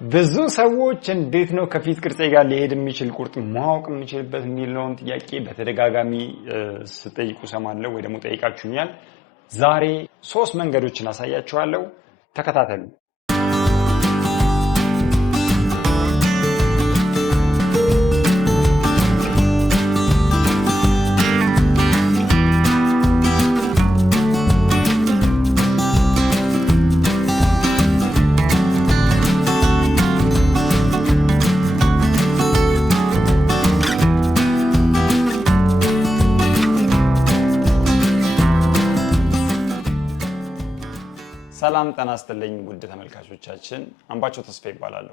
ብዙ ሰዎች እንዴት ነው ከፊት ቅርጼ ጋር ሊሄድ የሚችል ቁርጥ ማወቅ የምችልበት የሚለውን ጥያቄ በተደጋጋሚ ስጠይቁ ሰማለሁ ወይ ደግሞ ጠይቃችሁኛል። ዛሬ 3 መንገዶችን አሳያችኋለሁ። ተከታተሉ። ሰላም ጤና ይስጥልኝ ውድ ተመልካቾቻችን፣ አምባቸው ተስፋ ይባላል።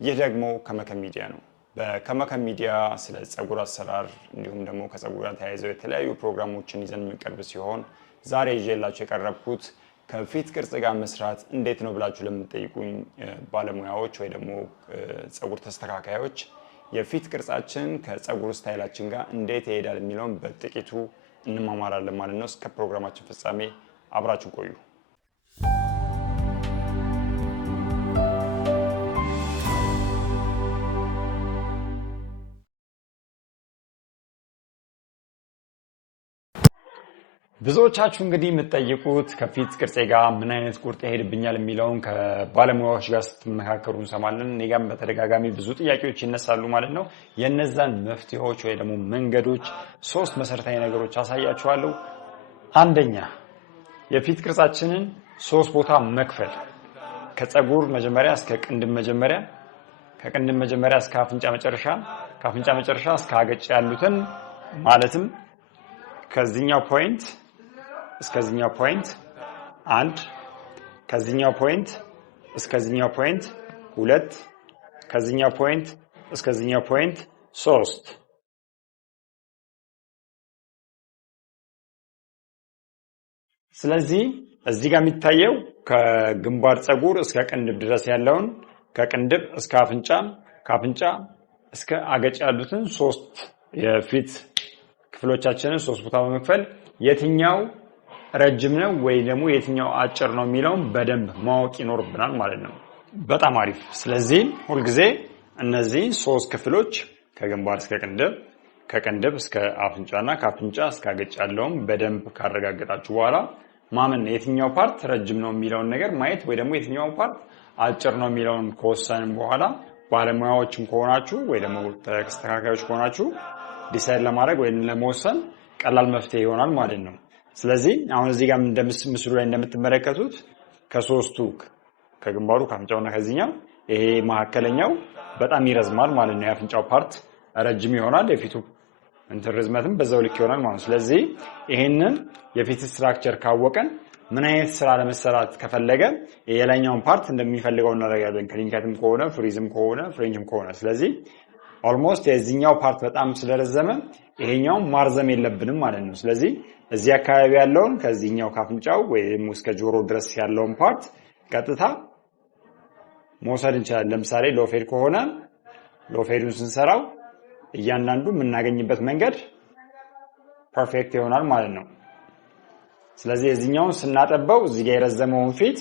ይህ ደግሞ ከመከም ሚዲያ ነው። በከመከም ሚዲያ ስለ ጸጉር አሰራር እንዲሁም ደግሞ ከጸጉር ጋር ተያይዘው የተለያዩ ፕሮግራሞችን ይዘን የምንቀርብ ሲሆን ዛሬ ይዤላችሁ የቀረብኩት ከፊት ቅርጽ ጋር መስራት እንዴት ነው ብላችሁ ለምትጠይቁኝ ባለሙያዎች ወይ ደግሞ ጸጉር ተስተካካዮች የፊት ቅርጻችን ከጸጉር ስታይላችን ጋር እንዴት ይሄዳል የሚለውን በጥቂቱ እንማማራለን ማለት ነው። እስከ ፕሮግራማችን ፍጻሜ አብራችሁ ቆዩ። ብዙዎቻችሁ እንግዲህ የምትጠይቁት ከፊት ቅርጼ ጋር ምን አይነት ቁርጥ ይሄድብኛል የሚለውን ከባለሙያዎች ጋር ስትመካከሩ እንሰማለን። እኔ ጋርም በተደጋጋሚ ብዙ ጥያቄዎች ይነሳሉ ማለት ነው። የነዛን መፍትሄዎች ወይ ደግሞ መንገዶች 3 መሰረታዊ ነገሮች አሳያችኋለሁ። አንደኛ፣ የፊት ቅርጻችንን 3 ቦታ መክፈል። ከጸጉር መጀመሪያ እስከ ቅንድብ መጀመሪያ፣ ከቅንድብ መጀመሪያ እስከ አፍንጫ መጨረሻ፣ ከአፍንጫ መጨረሻ እስከ አገጭ ያሉትን ማለትም ከዚህኛው ፖይንት እስከዚህኛው ፖይንት 1፣ ከዚህኛው ፖይንት እስከዚህኛው ፖይንት 2፣ ከዚህኛው ፖይንት እስከዚህኛው ፖይንት 3። ስለዚህ እዚህ ጋር የሚታየው ከግንባር ጸጉር እስከ ቅንድብ ድረስ ያለውን፣ ከቅንድብ እስከ አፍንጫ፣ ከአፍንጫ እስከ አገጭ ያሉትን 3 የፊት ክፍሎቻችንን 3 ቦታ በመክፈል የትኛው ረጅም ነው ወይ ደግሞ የትኛው አጭር ነው የሚለውን በደንብ ማወቅ ይኖርብናል ማለት ነው። በጣም አሪፍ። ስለዚህ ሁልጊዜ እነዚህ 3 ክፍሎች ከግንባር እስከ ቅንድብ፣ ከቅንድብ እስከ አፍንጫና ከአፍንጫ እስከ አገጭ ያለውን በደንብ ካረጋገጣችሁ በኋላ ማመን የትኛው ፓርት ረጅም ነው የሚለውን ነገር ማየት ወይ ደግሞ የትኛው ፓርት አጭር ነው የሚለውን ከወሰንን በኋላ ባለሙያዎችም ከሆናችሁ ወይ ደግሞ ተስተካካዮች ከሆናችሁ ዲሳይድ ለማድረግ ወይ ለመወሰን ቀላል መፍትሄ ይሆናል ማለት ነው። ስለዚህ አሁን እዚህ ጋር ምስሉ ላይ እንደምትመለከቱት ከ3ቱ ከግንባሩ ከአፍንጫውና ከዚህኛው ይሄ መካከለኛው በጣም ይረዝማል ማለት ነው። የአፍንጫው ፓርት ረጅም ይሆናል፣ የፊቱ ርዝመትም በዛው ልክ ይሆናል ማለት ነው። ስለዚህ ይሄንን የፊት ስትራክቸር ካወቀን ምን አይነት ስራ ለመሰራት ከፈለገ የላይኛውን ፓርት እንደሚፈልገው እናደርጋለን። ክሊንከትም ከሆነ ፍሪዝም ከሆነ ፍሬንጅም ከሆነ ስለዚህ ኦልሞስት የዚህኛው ፓርት በጣም ስለረዘመ ይሄኛው ማርዘም የለብንም ማለት ነው። ስለዚህ እዚህ አካባቢ ያለውን ከዚህኛው ካፍንጫው ወይም እስከ ጆሮ ድረስ ያለውን ፓርት ቀጥታ መውሰድ እንችላለን። ለምሳሌ ሎፌድ ከሆነ ሎፌዱን ስንሰራው እያንዳንዱ የምናገኝበት መንገድ ፐርፌክት ይሆናል ማለት ነው። ስለዚህ የዚህኛውን ስናጠበው እዚህ ጋር የረዘመውን ፊት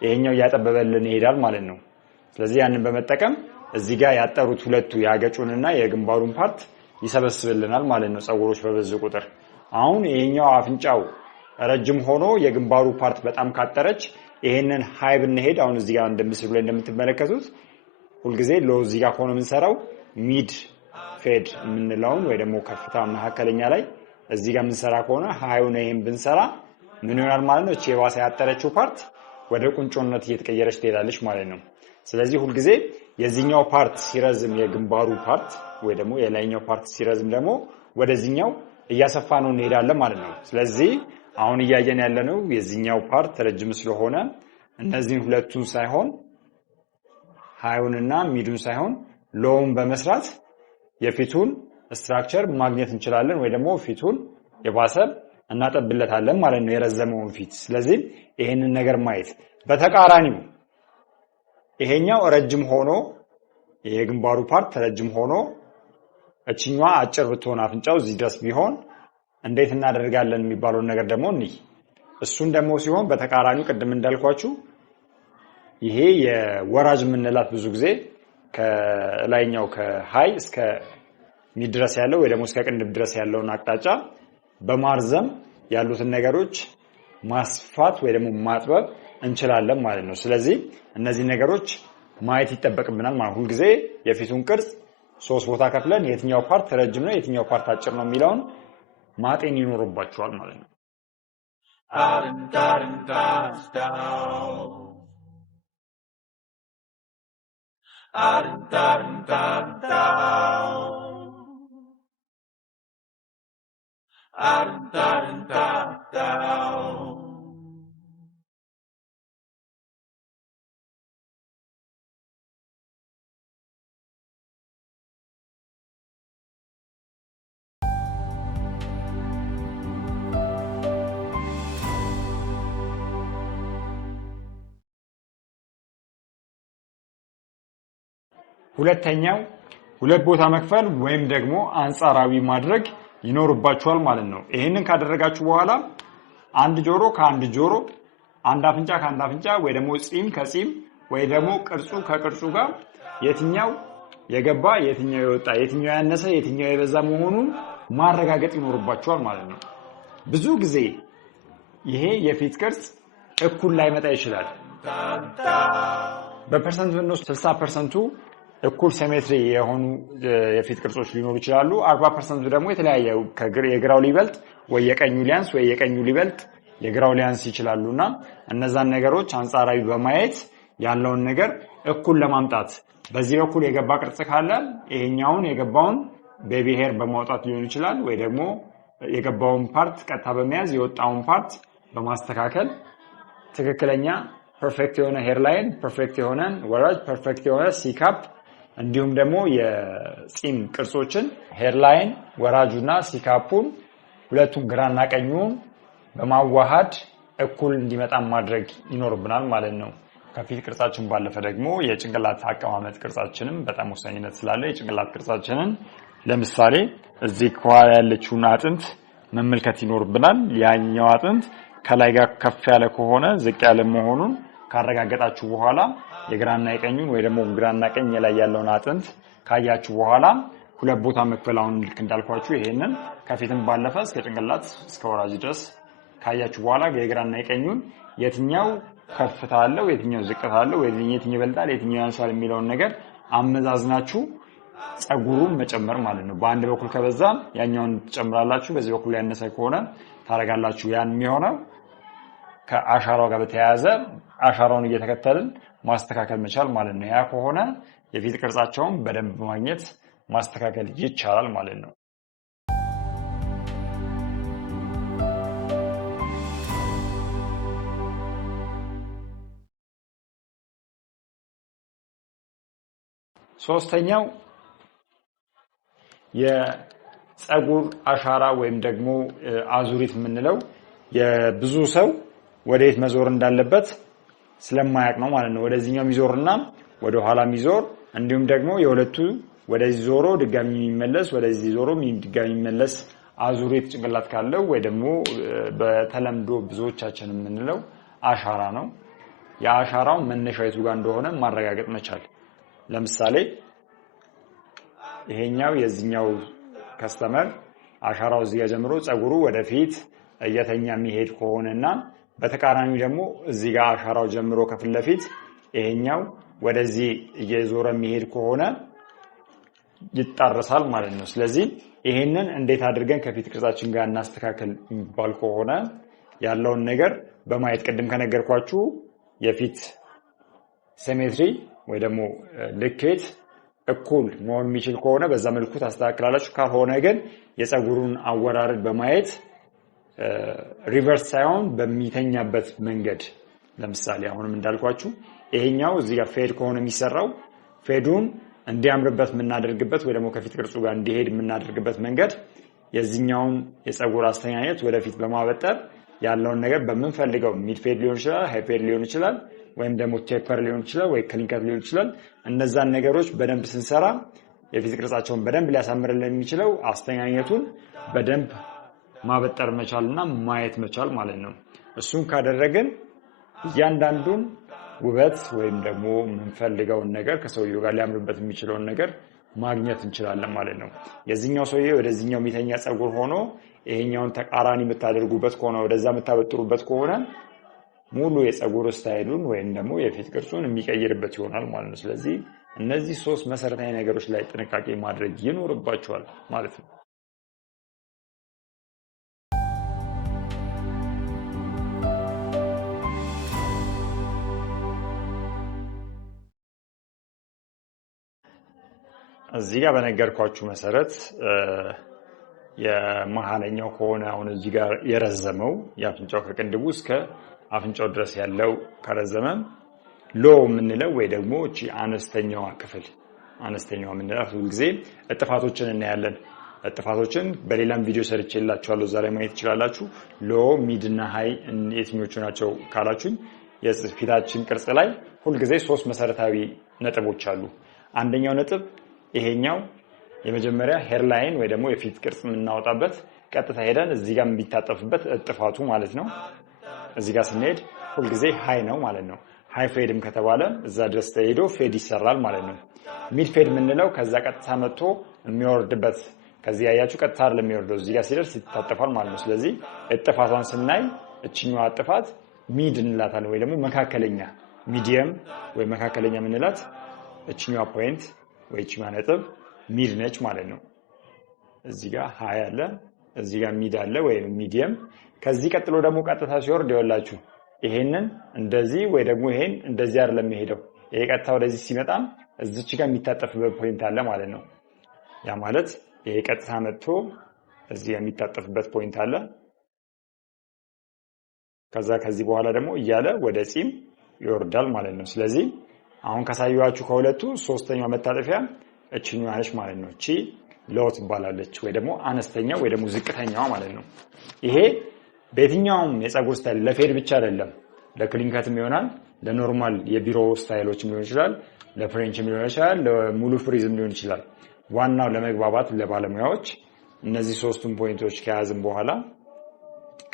ይሄኛው እያጠበበልን ይሄዳል ማለት ነው። ስለዚህ ያንን በመጠቀም እዚህ ጋር ያጠሩት ሁለቱ ያገጩንና የግንባሩን ፓርት ይሰበስብልናል ማለት ነው። ጸጉሮች በበዙ ቁጥር አሁን ይሄኛው አፍንጫው ረጅም ሆኖ የግንባሩ ፓርት በጣም ካጠረች ይሄንን ሃይ ብንሄድ አሁን እዚህ ጋር እንደምስሉ ላይ እንደምትመለከቱት ሁልጊዜ ሎ እዚህ ጋር ሆኖ የምንሰራው ሚድ ፌድ የምንለውን ወይ ደግሞ ከፍታ መካከለኛ ላይ እዚህ ጋር የምንሰራ ከሆነ ሃዩን ይሄን ብንሰራ ምን ይሆናል ማለት ነው? እቺ የባሰ ያጠረችው ፓርት ወደ ቁንጮነት እየተቀየረች ትሄዳለች ማለት ነው። ስለዚህ ሁልጊዜ የዚህኛው ፓርት ሲረዝም የግንባሩ ፓርት ወይ ደግሞ የላይኛው ፓርት ሲረዝም ደግሞ ወደዚህኛው እያሰፋ ነው እንሄዳለን ማለት ነው። ስለዚህ አሁን እያየን ያለነው የዚህኛው ፓርት ረጅም ስለሆነ እነዚህን ሁለቱን ሳይሆን ሃዩንና ሚዱን ሳይሆን ሎውን በመስራት የፊቱን ስትራክቸር ማግኘት እንችላለን ወይ ደግሞ ፊቱን የባሰ እናጠብለታለን ማለት ነው የረዘመውን ፊት። ስለዚህ ይሄንን ነገር ማየት በተቃራኒው ይሄኛው ረጅም ሆኖ የግንባሩ ፓርት ረጅም ሆኖ እቺኛዋ አጭር ብትሆን አፍንጫው እዚህ ድረስ ቢሆን እንዴት እናደርጋለን የሚባለው ነገር ደግሞ እሱን ደግሞ ሲሆን በተቃራኒው ቅድም እንዳልኳችሁ ይሄ የወራጅ የምንላት ብዙ ጊዜ ከላይኛው ከሃይ እስከ ሚድ ድረስ ያለው ወይ ደግሞ እስከ ቅንድብ ድረስ ያለውን አቅጣጫ በማርዘም ያሉትን ነገሮች ማስፋት ወይ ደግሞ ማጥበብ እንችላለን ማለት ነው። ስለዚህ እነዚህ ነገሮች ማየት ይጠበቅብናል ማለት ሁልጊዜ የፊቱን ቅርጽ 3 ቦታ ከፍለን የትኛው ፓርት ረጅም ነው የትኛው ፓርት አጭር ነው የሚለውን ማጤን ይኖርባችኋል ማለት ነው። ሁለተኛው ሁለት ቦታ መክፈል ወይም ደግሞ አንጻራዊ ማድረግ ይኖርባችኋል ማለት ነው። ይሄንን ካደረጋችሁ በኋላ አንድ ጆሮ ከአንድ ጆሮ፣ አንድ አፍንጫ ከአንድ አፍንጫ ወይ ደግሞ ጺም ከጺም ወይ ደግሞ ቅርጹ ከቅርጹ ጋር የትኛው የገባ የትኛው የወጣ የትኛው ያነሰ የትኛው የበዛ መሆኑን ማረጋገጥ ይኖርባችኋል ማለት ነው። ብዙ ጊዜ ይሄ የፊት ቅርጽ እኩል ላይመጣ ይችላል። በፐርሰንት ብንወስድ 60% እኩል ሲሜትሪ የሆኑ የፊት ቅርጾች ሊኖሩ ይችላሉ። 40% ደግሞ የተለያየ የግራው ሊበልጥ ወይ የቀኙ ሊያንስ ወይ የቀኙ ሊበልጥ የግራው ሊያንስ ይችላሉና እነዛን ነገሮች አንጻራዊ በማየት ያለውን ነገር እኩል ለማምጣት በዚህ በኩል የገባ ቅርጽ ካለ ይሄኛውን የገባውን ቤቢ ሄር በማውጣት ሊሆን ይችላል ወይ ደግሞ የገባውን ፓርት ቀጥታ በመያዝ የወጣውን ፓርት በማስተካከል ትክክለኛ ፐርፌክት የሆነ ሄር ላይን፣ ፐርፌክት የሆነ ወራጅ፣ ፐርፌክት የሆነ ሲካፕ እንዲሁም ደግሞ የጺም ቅርጾችን ሄር ላይን ወራጁና ሲካፑን ሁለቱም ግራና ቀኙን በማዋሃድ እኩል እንዲመጣ ማድረግ ይኖርብናል ማለት ነው። ከፊት ቅርጻችን ባለፈ ደግሞ የጭንቅላት አቀማመጥ ቅርጻችንም በጣም ወሳኝነት ስላለ የጭንቅላት ቅርጻችንን ለምሳሌ እዚህ ከኋላ ያለችውን አጥንት መመልከት ይኖርብናል። ያኛው አጥንት ከላይ ጋር ከፍ ያለ ከሆነ ዝቅ ያለ መሆኑን ካረጋገጣችሁ በኋላ የግራና የቀኙን ወይ ደግሞ ግራና ቀኝ ላይ ያለውን አጥንት ካያችሁ በኋላ ሁለት ቦታ መክፈል አሁን ልክ እንዳልኳችሁ ይሄንን ከፊትም ባለፈ እስከ ጭንቅላት እስከ ወራጅ ድረስ ካያችሁ በኋላ የግራና የቀኙን የትኛው ከፍታ አለው የትኛው ዝቅታ አለው የትኛው ይበልጣል የትኛው ያንሳል የሚለውን ነገር አመዛዝናችሁ ጸጉሩን መጨመር ማለት ነው። በአንድ በኩል ከበዛ ያኛውን ትጨምራላችሁ፣ በዚህ በኩል ያነሰ ከሆነ ታረጋላችሁ። ያን የሚሆነው ከአሻራው ጋር በተያያዘ አሻራውን እየተከተልን ማስተካከል መቻል ማለት ነው። ያ ከሆነ የፊት ቅርጻቸውን በደንብ ማግኘት ማስተካከል ይቻላል ማለት ነው። ሶስተኛው የጸጉር አሻራ ወይም ደግሞ አዙሪት የምንለው የብዙ ሰው ወዴት መዞር እንዳለበት ስለማያውቅ ነው ማለት ነው። ወደዚህኛው የሚዞርና ወደ ኋላ የሚዞር እንዲሁም ደግሞ የሁለቱ ወደዚህ ዞሮ ድጋሚ የሚመለስ ወደዚህ ዞሮ ድጋሚ የሚመለስ አዙሪት ጭንቅላት ካለው ወይ ደግሞ በተለምዶ ብዙዎቻችን የምንለው አሻራ ነው። የአሻራው መነሻው የቱ ጋር እንደሆነ ማረጋገጥ መቻል። ለምሳሌ ይሄኛው የዚህኛው ከስተመር አሻራው እዚህ ጋር ጀምሮ ጸጉሩ ወደፊት እየተኛ የሚሄድ ከሆነና በተቃራኒው ደግሞ እዚህ ጋር አሻራው ጀምሮ ከፊት ለፊት ይሄኛው ወደዚህ እየዞረ የሚሄድ ከሆነ ይጣረሳል ማለት ነው። ስለዚህ ይሄንን እንዴት አድርገን ከፊት ቅርጻችን ጋር እናስተካከል የሚባል ከሆነ ያለውን ነገር በማየት ቅድም ከነገርኳችሁ የፊት ሲሜትሪ ወይ ደግሞ ልኬት እኩል መሆን የሚችል ከሆነ በዛ መልኩ ታስተካክላላችሁ። ካልሆነ ግን የጸጉሩን አወራረድ በማየት ሪቨርስ ሳይሆን በሚተኛበት መንገድ ለምሳሌ አሁንም እንዳልኳችሁ ይሄኛው እዚህ ጋር ፌድ ከሆነ የሚሰራው ፌዱን እንዲያምርበት የምናደርግበት ወይ ደግሞ ከፊት ቅርጹ ጋር እንዲሄድ የምናደርግበት መንገድ የዚህኛውን የጸጉር አስተኛኘት ወደፊት በማበጠር ያለውን ነገር በምንፈልገው ሚድ ፌድ ሊሆን ይችላል፣ ሃይ ፌድ ሊሆን ይችላል፣ ወይም ደግሞ ቴፐር ሊሆን ይችላል ወይ ክሊንከት ሊሆን ይችላል። እነዛን ነገሮች በደንብ ስንሰራ የፊት ቅርጻቸውን በደንብ ሊያሳምርልን የሚችለው አስተኛኘቱን በደንብ ማበጠር መቻልና ማየት መቻል ማለት ነው። እሱን ካደረግን እያንዳንዱን ውበት ወይም ደግሞ የምንፈልገውን ነገር ከሰውየው ጋር ሊያምርበት የሚችለውን ነገር ማግኘት እንችላለን ማለት ነው። የዚህኛው ሰውዬ ወደዚህኛው የሚተኛ ፀጉር ሆኖ ይሄኛውን ተቃራኒ የምታደርጉበት ከሆነ ወደዛ የምታበጥሩበት ከሆነ ሙሉ የፀጉር ስታይሉን ወይም ደግሞ የፊት ቅርጹን የሚቀይርበት ይሆናል ማለት ነው። ስለዚህ እነዚህ ሶስት መሰረታዊ ነገሮች ላይ ጥንቃቄ ማድረግ ይኖርባቸዋል ማለት ነው። እዚህ ጋር በነገርኳችሁ መሰረት የመሃለኛው ከሆነ አሁን እዚህ ጋር የረዘመው የአፍንጫው ከቅንድቡ እስከ አፍንጫው ድረስ ያለው ከረዘመ ሎ የምንለው ወይ ደግሞ እቺ አነስተኛዋ ክፍል አነስተኛዋ የምንለው ሁሉ ጊዜ እጥፋቶችን እናያለን። እጥፋቶችን በሌላም ቪዲዮ ሰርቼላችኋለሁ፣ ዛሬ ማየት ትችላላችሁ። ሎ፣ ሚድ እና ሃይ የትኞቹ ናቸው ካላችሁኝ የፊታችን ቅርጽ ላይ ሁሉ ጊዜ ሶስት መሰረታዊ ነጥቦች አሉ። አንደኛው ነጥብ ይሄኛው የመጀመሪያ ሄር ላይን ወይ ደግሞ የፊት ቅርጽ የምናወጣበት ቀጥታ ሄደን እዚህ ጋር የሚታጠፍበት እጥፋቱ ማለት ነው። እዚህ ጋር ስንሄድ ሁልጊዜ ሃይ ነው ማለት ነው። ሃይ ፌድም ከተባለ እዛ ድረስ ተሄዶ ፌድ ይሰራል ማለት ነው። ሚድ ፌድ የምንለው ከዛ ቀጥታ መጥቶ የሚወርድበት ከዚህ ያያችሁ ቀጥታ አይደለም የሚወርደው እዚህ ጋር ሲደርስ ይታጠፋል ማለት ነው። ስለዚህ እጥፋቷን ስናይ እችኛዋ እጥፋት ሚድ እንላታለን ወይ ደግሞ መካከለኛ ሚዲየም ወይ መካከለኛ የምንላት እችኛዋ ፖይንት ወይ እችኛዋ ነጥብ ሚድ ነች ማለት ነው። እዚህ ጋር ሃይ አለ፣ እዚህ ጋር ሚድ አለ ወይም ሚዲየም። ከዚህ ቀጥሎ ደግሞ ቀጥታ ሲወርድ ይወላችሁ ይሄንን እንደዚህ ወይ ደግሞ ይሄን እንደዚህ አይደለም የሚሄደው። ይሄ ቀጥታ ወደዚህ ሲመጣም እዚች ጋር የሚታጠፍበት ፖይንት አለ ማለት ነው። ያ ማለት ይሄ ቀጥታ መጥቶ እዚህ ጋር የሚታጠፍበት ፖይንት አለ። ከዚህ በኋላ ደግሞ እያለ ወደ ጺም ይወርዳል ማለት ነው። ስለዚህ አሁን ካሳየኋችሁ ከሁለቱ ሶስተኛው መታጠፊያ እችኛዋ ነች ማለት ነው። እቺ ሎ ትባላለች ወይ ደግሞ አነስተኛ ወይ ደግሞ ዝቅተኛዋ ማለት ነው። ይሄ በየትኛውም የፀጉር ስታይል ለፌድ ብቻ አይደለም፣ ለክሊንከትም ይሆናል፣ ለኖርማል የቢሮ ስታይሎችም ሊሆን ይችላል፣ ለፍሬንችም ሊሆን ይችላል፣ ለሙሉ ፍሪዝም ሊሆን ይችላል። ዋናው ለመግባባት ለባለሙያዎች እነዚህ ሶስቱን ፖይንቶች ከያዝን በኋላ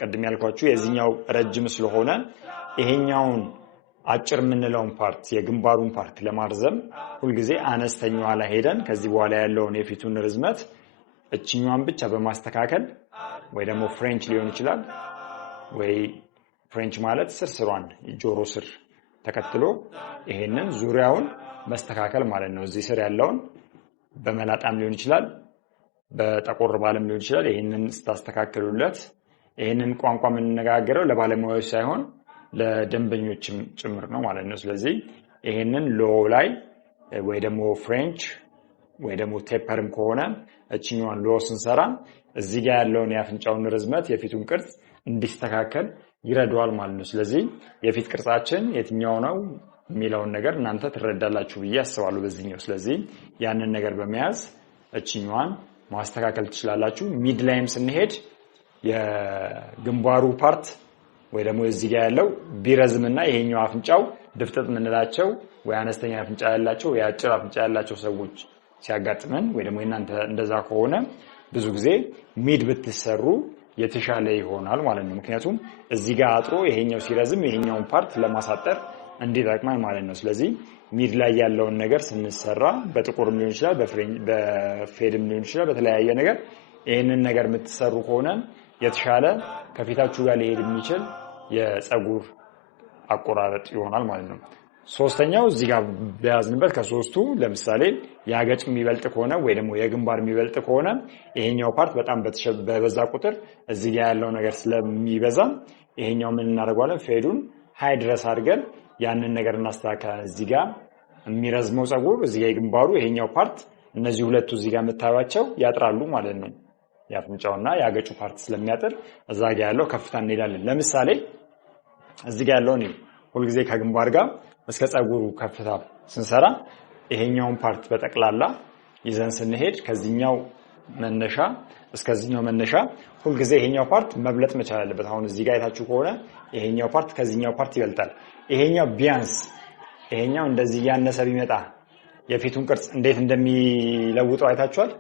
ቀድም ያልኳችሁ የዚህኛው ረጅም ስለሆነ ይሄኛውን አጭር የምንለውን ፓርት የግንባሩን ፓርት ለማርዘም ሁልጊዜ አነስተኛዋ ላይ ሄደን ከዚህ በኋላ ያለውን የፊቱን ርዝመት እችኛዋን ብቻ በማስተካከል ወይ ደግሞ ፍሬንች ሊሆን ይችላል ወይ ፍሬንች ማለት ስርስሯን ጆሮ ስር ተከትሎ ይሄንን ዙሪያውን መስተካከል ማለት ነው። እዚህ ስር ያለውን በመላጣም ሊሆን ይችላል፣ በጠቆር ባለም ሊሆን ይችላል። ይሄንን ስታስተካክሉለት ይሄንን ቋንቋ የምንነጋገረው ለባለሙያዎች ሳይሆን ለደንበኞችም ጭምር ነው ማለት ነው። ስለዚህ ይሄንን ሎ ላይ ወይ ደግሞ ፍሬንች ወይ ደግሞ ቴፐርም ከሆነ እችኛዋን ሎ ስንሰራ እዚህ ጋር ያለውን የአፍንጫውን ርዝመት የፊቱን ቅርጽ እንዲስተካከል ይረዳዋል ማለት ነው። ስለዚህ የፊት ቅርጻችን የትኛው ነው የሚለውን ነገር እናንተ ትረዳላችሁ ብዬ አስባለሁ በዚህኛው። ስለዚህ ያንን ነገር በመያዝ እችኛዋን ማስተካከል ትችላላችሁ። ሚድ ላይም ስንሄድ የግንባሩ ፓርት ወይ ደግሞ እዚህ ጋር ያለው ቢረዝምና ይሄኛው አፍንጫው ድፍጥጥ የምንላቸው ወይ አነስተኛ አፍንጫ ያላቸው ወይ አጭር አፍንጫ ያላቸው ሰዎች ሲያጋጥመን ወይ ደግሞ እናንተ እንደዛ ከሆነ ብዙ ጊዜ ሚድ ብትሰሩ የተሻለ ይሆናል ማለት ነው። ምክንያቱም እዚህ ጋር አጥሮ ይሄኛው ሲረዝም ይሄኛውን ፓርት ለማሳጠር እንዲጠቅመን ማለት ነው። ስለዚህ ሚድ ላይ ያለውን ነገር ስንሰራ በጥቁርም ሊሆን ይችላል፣ በፌድም ሊሆን ይችላል፣ በተለያየ ነገር ይሄንን ነገር የምትሰሩ ከሆነ የተሻለ ከፊታችሁ ጋር ሊሄድ የሚችል የፀጉር አቆራረጥ ይሆናል ማለት ነው። ሶስተኛው እዚህ ጋር በያዝንበት ከሶስቱ ለምሳሌ የአገጭ የሚበልጥ ከሆነ ወይ ደግሞ የግንባር የሚበልጥ ከሆነ ይሄኛው ፓርት በጣም በበዛ ቁጥር እዚህ ጋር ያለው ነገር ስለሚበዛ ይሄኛው ምን እናደርገዋለን? ፌዱን ሃይ ድረስ አድርገን ያንን ነገር እናስተካክላለን። እዚህ ጋር የሚረዝመው ፀጉር እዚህ ጋር የግንባሩ ይሄኛው ፓርት እነዚህ ሁለቱ እዚህ ጋር የምታዩቸው ያጥራሉ ማለት ነው። የአፍንጫውና የአገጩ ፓርት ስለሚያጥር እዛ ጋር ያለው ከፍታ እንሄዳለን። ለምሳሌ እዚህ ጋር ያለውን ሁልጊዜ ከግንባር ጋር እስከ ፀጉሩ ከፍታ ስንሰራ ይሄኛውን ፓርት በጠቅላላ ይዘን ስንሄድ ከዚህኛው መነሻ እስከዚህኛው መነሻ ሁልጊዜ ይሄኛው ፓርት መብለጥ መቻል አለበት። አሁን እዚህ ጋር አይታችሁ ከሆነ ይሄኛው ፓርት ከዚህኛው ፓርት ይበልጣል። ይሄኛው ቢያንስ ይሄኛው እንደዚህ ያነሰ ቢመጣ የፊቱን ቅርጽ እንዴት እንደሚለውጠው አይታችኋል።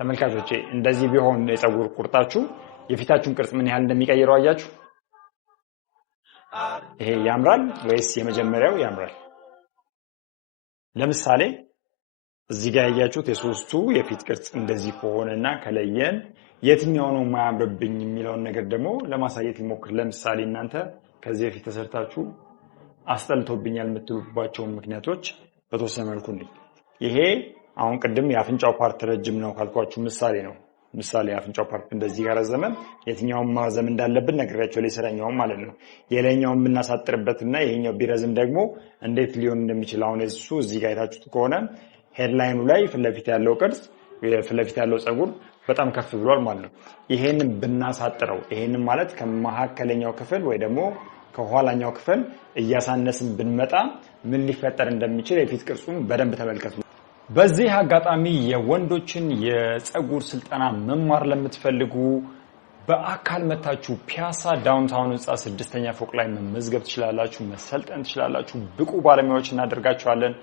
ተመልካቾቼ እንደዚህ ቢሆን የፀጉር ቁርጣችሁ የፊታችሁን ቅርጽ ምን ያህል እንደሚቀይረው አያችሁ? ይሄ ያምራል ወይስ የመጀመሪያው ያምራል? ለምሳሌ እዚህ ጋር ያያችሁት የሶስቱ የፊት ቅርጽ እንደዚህ ከሆነና ከለየን የትኛው ነው የማያምርብኝ የሚለውን ነገር ደግሞ ለማሳየት ሊሞክር። ለምሳሌ እናንተ ከዚህ በፊት ተሰርታችሁ አስጠልቶብኛል የምትሉባቸውን ምክንያቶች በተወሰነ መልኩ ነው። ይሄ አሁን ቅድም የአፍንጫው ፓርት ረጅም ነው ካልኳችሁ ምሳሌ ነው። ምሳሌ የአፍንጫው ፓርት እንደዚህ ጋር ረዘመን የትኛውን ማርዘም እንዳለብን ነግራቸው ላይ ስራኛውን ማለት ነው። የላይኛውን ብናሳጥርበትና ይሄኛው ቢረዝም ደግሞ እንዴት ሊሆን እንደሚችል አሁን እሱ እዚህ ጋር አይታችሁት ከሆነ ሄድላይኑ ላይ ፊት ለፊት ያለው ቅርጽ ፊት ለፊት ያለው ፀጉር በጣም ከፍ ብሏል ማለት ነው። ይሄንን ብናሳጥረው ይሄንን ማለት ከመካከለኛው ክፍል ወይ ደግሞ ከኋላኛው ክፍል እያሳነስን ብንመጣ ምን ሊፈጠር እንደሚችል የፊት ቅርጹን በደንብ ተመልከቱ። በዚህ አጋጣሚ የወንዶችን የፀጉር ስልጠና መማር ለምትፈልጉ በአካል መታችሁ ፒያሳ ዳውንታውን ህንፃ 6ኛ ፎቅ ላይ መመዝገብ ትችላላችሁ፣ መሰልጠን ትችላላችሁ። ብቁ ባለሙያዎች እናደርጋችኋለን።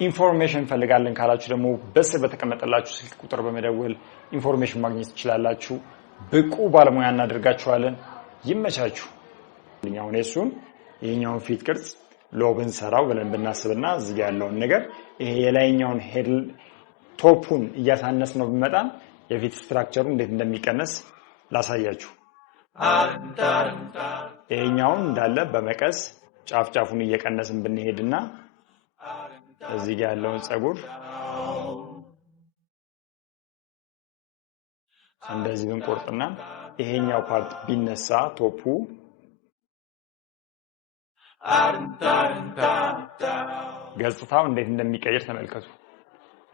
ኢንፎርሜሽን ፈልጋለን ካላችሁ ደግሞ በስር በተቀመጠላችሁ ስልክ ቁጥር በመደወል ኢንፎርሜሽን ማግኘት ትችላላችሁ። ብቁ ባለሙያ እናደርጋችኋለን። ይመቻችሁ። አሁን እሱን ይሄኛውን ፊት ቅርጽ ሎብን ሰራው ብለን ብናስብና እዚህ ያለውን ነገር ይሄ የላይኛውን ሄድ ቶፑን እያሳነስ ነው ብመጣ የፊት ስትራክቸሩ እንዴት እንደሚቀነስ ላሳያችሁ። ይሄኛውን እንዳለ በመቀስ ጫፍ ጫፉን እየቀነስን ብንሄድና እዚህ ጋር ያለውን ፀጉር እንደዚህ ብንቆርጥና ይሄኛው ፓርት ቢነሳ ቶፑ ገጽታው እንዴት እንደሚቀየር ተመልከቱ።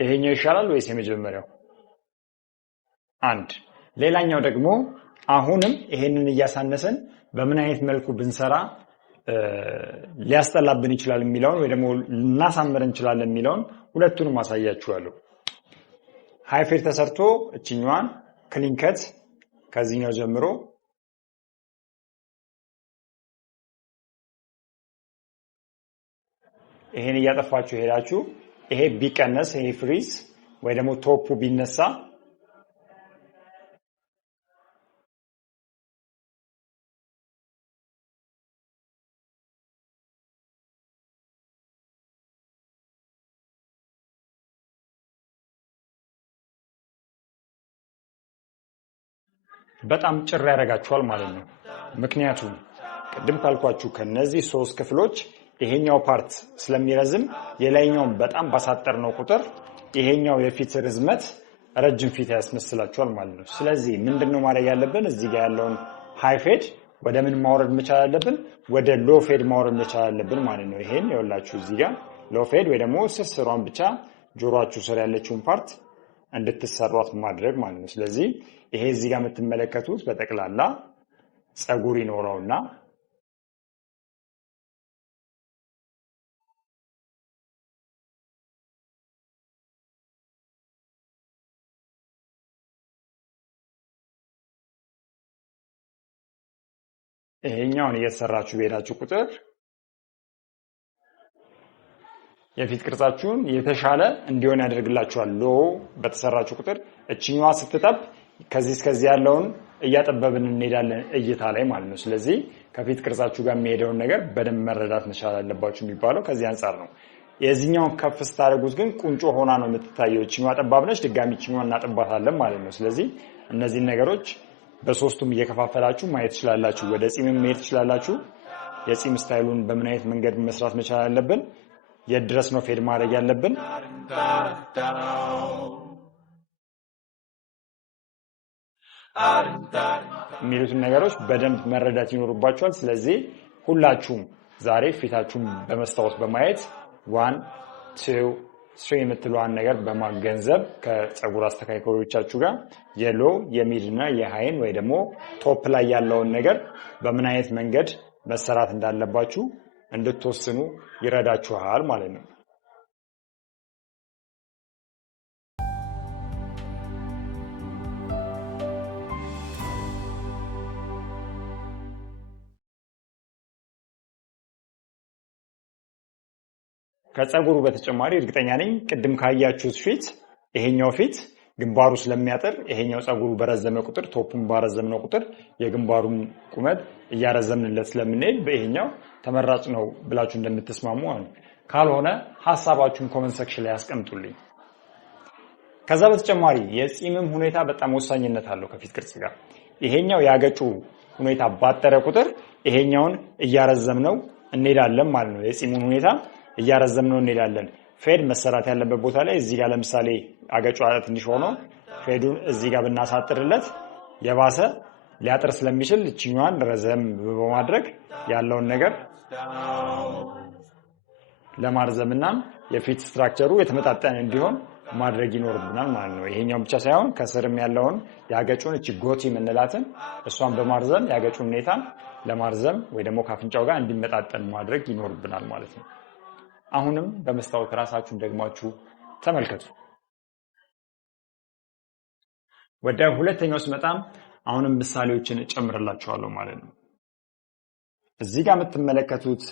ይሄኛው ይሻላል ወይስ የመጀመሪያው? አንድ ሌላኛው ደግሞ አሁንም ይሄንን እያሳነሰን በምን አይነት መልኩ ብንሰራ ሊያስጠላብን ይችላል የሚለውን ወይ ደግሞ ልናሳምር እንችላለን የሚለውን ሁለቱንም አሳያችኋለሁ። ሃይፌር ተሰርቶ እችኛዋን ክሊንከት ከዚህኛው ጀምሮ ይሄን እያጠፋችሁ ሄዳችሁ ይሄ ቢቀነስ ይሄ ፍሪዝ ወይ ደግሞ ቶፑ ቢነሳ በጣም ጭር ያደርጋችኋል ማለት ነው። ምክንያቱም ቅድም ካልኳችሁ ከነዚህ ሶስት ክፍሎች ይሄኛው ፓርት ስለሚረዝም የላይኛውን በጣም ባሳጠርነው ቁጥር ይሄኛው የፊት ርዝመት ረጅም ፊት ያስመስላችኋል ማለት ነው። ስለዚህ ምንድነው ማድረግ ያለብን? እዚህ ጋር ያለውን ሃይ ፌድ ወደ ምን ማውረድ መቻል አለብን? ወደ ሎ ፌድ ማውረድ መቻል አለብን ማለት ነው። ይሄን ይኸውላችሁ እዚህ ጋር ሎ ፌድ ወይ ደግሞ ስሯን ብቻ ጆሮአችሁ ስር ያለችውን ፓርት እንድትሰሯት ማድረግ ማለት ነው። ስለዚህ ይሄ እዚህ ጋር የምትመለከቱት በጠቅላላ ፀጉር ይኖረውና ይሄኛውን እየተሰራችሁ በሄዳችሁ ቁጥር የፊት ቅርጻችሁን የተሻለ እንዲሆን ያደርግላችኋል። ሎ በተሰራችሁ ቁጥር እችኛዋ ስትጠብ ከዚህ እስከዚህ ያለውን እያጠበብን እንሄዳለን እይታ ላይ ማለት ነው። ስለዚህ ከፊት ቅርጻችሁ ጋር የሚሄደውን ነገር በደንብ መረዳት መቻል አለባችሁ የሚባለው ከዚህ አንጻር ነው። የዚህኛውን ከፍ ስታደርጉት ግን ቁንጮ ሆና ነው የምትታየው። እችኛዋ ጠባብ ነች፣ ድጋሚ እችኛዋን እናጠባታለን ማለት ነው። ስለዚህ እነዚህን ነገሮች በሶስቱም እየከፋፈላችሁ ማየት ትችላላችሁ። ወደ ጺምም መሄድ ትችላላችሁ። የጺም ስታይሉን በምን አይነት መንገድ መስራት መቻል አለብን፣ የት ድረስ ነው ፌድ ማድረግ ያለብን፣ የሚሉትን ነገሮች በደንብ መረዳት ይኖርባችኋል። ስለዚህ ሁላችሁም ዛሬ ፊታችሁን በመስታወት በማየት 1 2 3 የምትለዋን ነገር በማገንዘብ ከፀጉር አስተካካዮቻችሁ ጋር የሎ የሚድ እና የሃይን ወይ ደግሞ ቶፕ ላይ ያለውን ነገር በምን አይነት መንገድ መሰራት እንዳለባችሁ እንድትወስኑ ይረዳችኋል ማለት ነው። ከፀጉሩ በተጨማሪ እርግጠኛ ነኝ ቅድም ካያችሁት ፊት ይሄኛው ፊት ግንባሩ ስለሚያጥር ይሄኛው ፀጉሩ በረዘመ ቁጥር ቶፑን ባረዘምነው ቁጥር የግንባሩን ቁመት እያረዘምንለት ስለምንሄድ በይሄኛው ተመራጭ ነው ብላችሁ እንደምትስማሙ አሁን ካልሆነ ሐሳባችሁን ኮሜንት ሴክሽን ላይ አስቀምጡልኝ። ከዛ በተጨማሪ የጺምም ሁኔታ በጣም ወሳኝነት አለው ከፊት ቅርጽ ጋር። ይሄኛው ያገጩ ሁኔታ ባጠረ ቁጥር ይሄኛውን እያረዘምነው እንሄዳለን ማለት ነው። የጺሙን ሁኔታ እያረዘምነው እንሄዳለን። ፌድ መሰራት ያለበት ቦታ ላይ እዚህ ጋር ለምሳሌ አገጩ ትንሽ ሆኖ ፌዱን እዚህ ጋር ብናሳጥርለት የባሰ ሊያጥር ስለሚችል እቺኛዋን ረዘም በማድረግ ያለውን ነገር ለማርዘምና የፊት ስትራክቸሩ የተመጣጠነ እንዲሆን ማድረግ ይኖርብናል ማለት ነው። ይሄኛው ብቻ ሳይሆን ከስርም ያለውን ያገጩን እቺ ጎቲ የምንላትን እሷን በማርዘም ያገጩን ሁኔታ ለማርዘም ወይ ደግሞ ካፍንጫው ጋር እንዲመጣጠን ማድረግ ይኖርብናል ማለት ነው። አሁንም በመስታወት ራሳችሁን ደግማችሁ ተመልከቱ። ወደ ሁለተኛው ስመጣም አሁንም ምሳሌዎችን እጨምርላችኋለሁ ማለት ነው። እዚህ ጋር የምትመለከቱት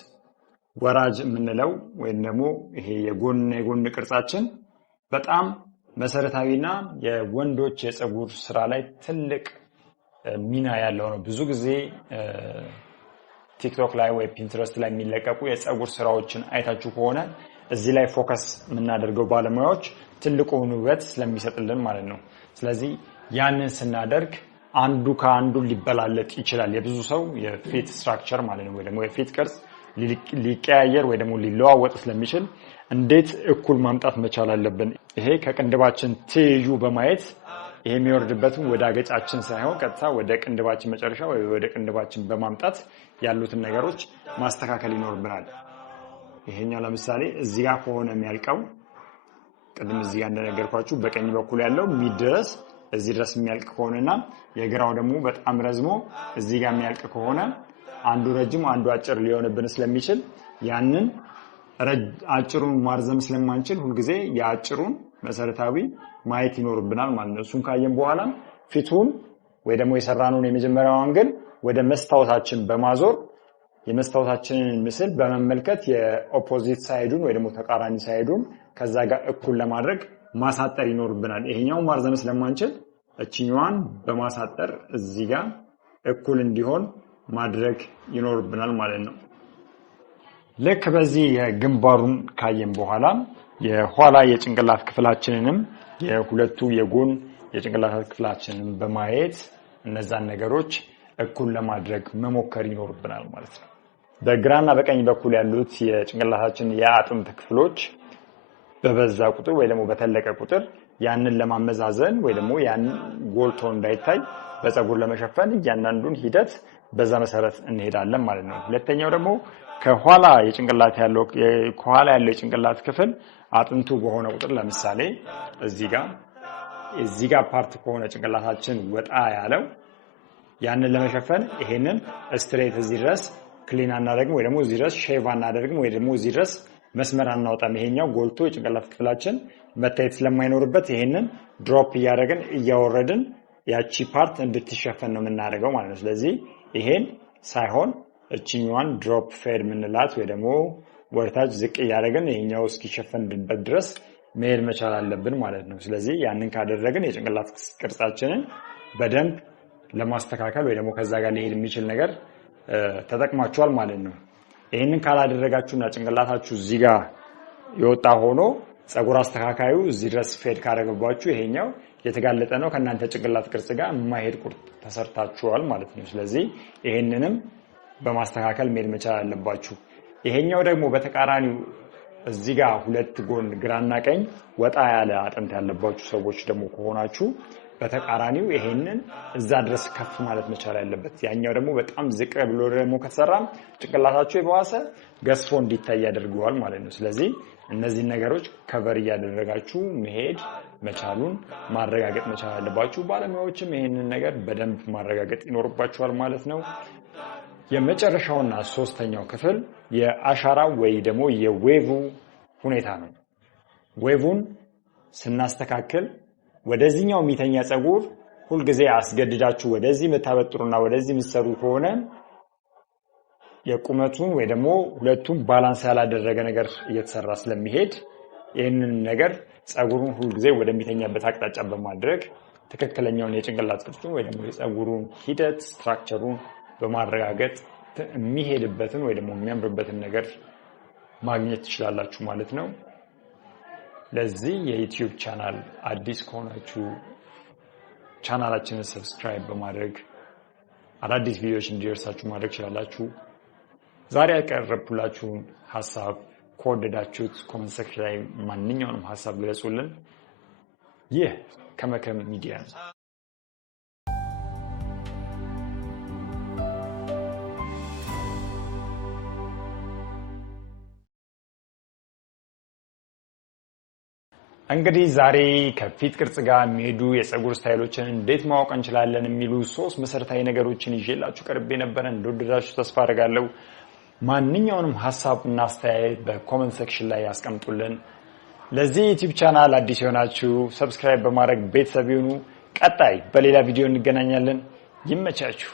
ወራጅ የምንለው ወይም ደግሞ ይሄ የጎን ቅርጻችን በጣም መሰረታዊና የወንዶች የፀጉር ስራ ላይ ትልቅ ሚና ያለው ነው። ብዙ ጊዜ ቲክቶክ ላይ ወይ ፒንትረስት ላይ የሚለቀቁ የፀጉር ስራዎችን አይታችሁ ከሆነ እዚህ ላይ ፎከስ የምናደርገው ባለሙያዎች ትልቁን ውበት ስለሚሰጥልን ማለት ነው። ስለዚህ ያንን ስናደርግ አንዱ ከአንዱ ሊበላለጥ ይችላል። የብዙ ሰው የፊት ስትራክቸር ማለት ነው ወይ ደግሞ የፊት ቅርጽ ሊቀያየር ወይ ደግሞ ሊለዋወጥ ስለሚችል እንዴት እኩል ማምጣት መቻል አለብን። ይሄ ከቅንድባችን ትይዩ በማየት ይሄ የሚወርድበትን ወደ አገጫችን ሳይሆን ቀጥታ ወደ ቅንድባችን መጨረሻ ወይ ወደ ቅንድባችን በማምጣት ያሉትን ነገሮች ማስተካከል ይኖርብናል። ይሄኛው ለምሳሌ እዚህ ጋር ከሆነ የሚያልቀው ቅድም እዚህ ጋር እንደነገርኳችሁ በቀኝ በኩል ያለው ሚድረስ እዚህ ድረስ የሚያልቅ ከሆነና የግራው ደግሞ በጣም ረዝሞ እዚህ ጋር የሚያልቅ ከሆነ አንዱ ረጅም አንዱ አጭር ሊሆንብን ስለሚችል ያንን አጭሩን ማርዘም ስለማንችል ሁልጊዜ የአጭሩን መሰረታዊ ማየት ይኖርብናል ማለት ነው። እሱን ካየን በኋላ ፊቱን ወይ ደግሞ የሰራነውን የመጀመሪያው አንግል ወደ መስታወታችን በማዞር የመስታወታችንን ምስል በመመልከት የኦፖዚት ሳይዱን ወይ ደግሞ ተቃራኒ ሳይዱን ከዛ ጋር እኩል ለማድረግ ማሳጠር ይኖርብናል። ይሄኛው ማርዘም ስለማንችል እቺኛዋን በማሳጠር እዚህ ጋር እኩል እንዲሆን ማድረግ ይኖርብናል ማለት ነው። ልክ በዚህ የግንባሩን ካየን በኋላ የኋላ የጭንቅላት ክፍላችንንም የሁለቱ የጎን የጭንቅላት ክፍላችንን በማየት እነዛን ነገሮች እኩል ለማድረግ መሞከር ይኖርብናል ማለት ነው። በግራና በቀኝ በኩል ያሉት የጭንቅላታችን የአጥንት ክፍሎች በበዛ ቁጥር ወይ ደግሞ በተለቀ ቁጥር ያንን ለማመዛዘን ወይ ደግሞ ያንን ጎልቶ እንዳይታይ በፀጉር ለመሸፈን እያንዳንዱን ሂደት በዛ መሰረት እንሄዳለን ማለት ነው። ሁለተኛው ደግሞ ከኋላ ያለው የጭንቅላት ክፍል አጥንቱ በሆነ ቁጥር ለምሳሌ እዚህ ጋር ፓርት ከሆነ ጭንቅላታችን ወጣ ያለው ያንን ለመሸፈን ይሄንን ስትሬት እዚህ ድረስ ክሊን አናደርግም ወይ ደግሞ እዚህ ድረስ ሼቭ አናደርግም ወይ ደግሞ እዚህ ድረስ መስመር አናወጣም። ይሄኛው ጎልቶ የጭንቅላት ክፍላችን መታየት ስለማይኖርበት ይሄንን ድሮፕ እያደረግን እያወረድን ያቺ ፓርት እንድትሸፈን ነው የምናደርገው ማለት ነው። ስለዚህ ይሄን ሳይሆን እቺኛዋን ድሮፕ ፌድ ምንላት ወይ ደግሞ ወርታች ዝቅ እያደረግን ይሄኛው እስኪሸፈንበት ድረስ መሄድ መቻል አለብን ማለት ነው። ስለዚህ ያንን ካደረግን የጭንቅላት ቅርጻችንን በደንብ ለማስተካከል ወይ ደግሞ ከዛ ጋር ሊሄድ የሚችል ነገር ተጠቅማችኋል ማለት ነው። ይሄንን ካላደረጋችሁና ጭንቅላታችሁ እዚህ ጋር የወጣ ሆኖ ፀጉር አስተካካዩ እዚህ ድረስ ፌድ ካደረገባችሁ ይሄኛው የተጋለጠ ነው ከእናንተ ጭንቅላት ቅርጽ ጋር የማይሄድ ቁርጥ ተሰርታችኋል ማለት ነው። ስለዚህ ይሄንንም በማስተካከል መሄድ መቻል አለባችሁ። ይሄኛው ደግሞ በተቃራኒው እዚህ ጋር ሁለት ጎን ግራና ቀኝ ወጣ ያለ አጥንት ያለባችሁ ሰዎች ደግሞ ከሆናችሁ በተቃራኒው ይሄንን እዛ ድረስ ከፍ ማለት መቻል ያለበት። ያኛው ደግሞ በጣም ዝቅ ብሎ ደግሞ ከተሰራ ጭንቅላታችሁ የበዋሰ ገዝፎ እንዲታይ ያደርገዋል ማለት ነው። ስለዚህ እነዚህ ነገሮች ከቨር እያደረጋችሁ መሄድ መቻሉን ማረጋገጥ መቻል አለባችሁ። ባለሙያዎችም ይሄንን ነገር በደንብ ማረጋገጥ ይኖርባችኋል ማለት ነው። የመጨረሻውና ሶስተኛው ክፍል የአሻራው ወይ ደግሞ የዌቭ ሁኔታ ነው። ዌቭን ስናስተካክል ወደዚህኛው የሚተኛ ፀጉር ሁልጊዜ አስገድዳችሁ ወደዚህ የምታበጥሩና ወደዚህ የምትሰሩ ከሆነ የቁመቱን ወይ ደግሞ ሁለቱም ባላንስ ያላደረገ ነገር እየተሰራ ስለሚሄድ ይህንን ነገር ጸጉሩን ሁሉ ጊዜ ወደሚተኛበት አቅጣጫ በማድረግ ትክክለኛውን የጭንቅላት ቅርጹን ወይ ደግሞ የጸጉሩን ሂደት ስትራክቸሩን በማረጋገጥ የሚሄድበትን ወይ ደግሞ የሚያምርበትን ነገር ማግኘት ትችላላችሁ ማለት ነው። ለዚህ የዩቲዩብ ቻናል አዲስ ከሆናችሁ ቻናላችንን ሰብስክራይብ በማድረግ አዳዲስ ቪዲዮዎች እንዲደርሳችሁ ማድረግ ትችላላችሁ። ዛሬ ያቀረብኩላችሁን ሀሳብ ከወደዳችሁት ኮሜንት ሴክሽን ላይ ማንኛውንም ሀሳብ ግለጹልን። ይህ ከመከም ሚዲያ ነው። እንግዲህ ዛሬ ከፊት ቅርጽ ጋር የሚሄዱ የፀጉር ስታይሎችን እንዴት ማወቅ እንችላለን የሚሉ 3 መሰረታዊ ነገሮችን ይዤላችሁ ቀርቤ ነበር። እንደወደዳችሁ ተስፋ አደርጋለሁ። ማንኛውንም ሀሳብና አስተያየት በኮሜንት ሴክሽን ላይ ያስቀምጡልን። ለዚህ ዩቲዩብ ቻናል አዲስ የሆናችሁ ሰብስክራይብ በማድረግ ቤተሰብ ይሁኑ። ቀጣይ በሌላ ቪዲዮ እንገናኛለን። ይመቻችሁ።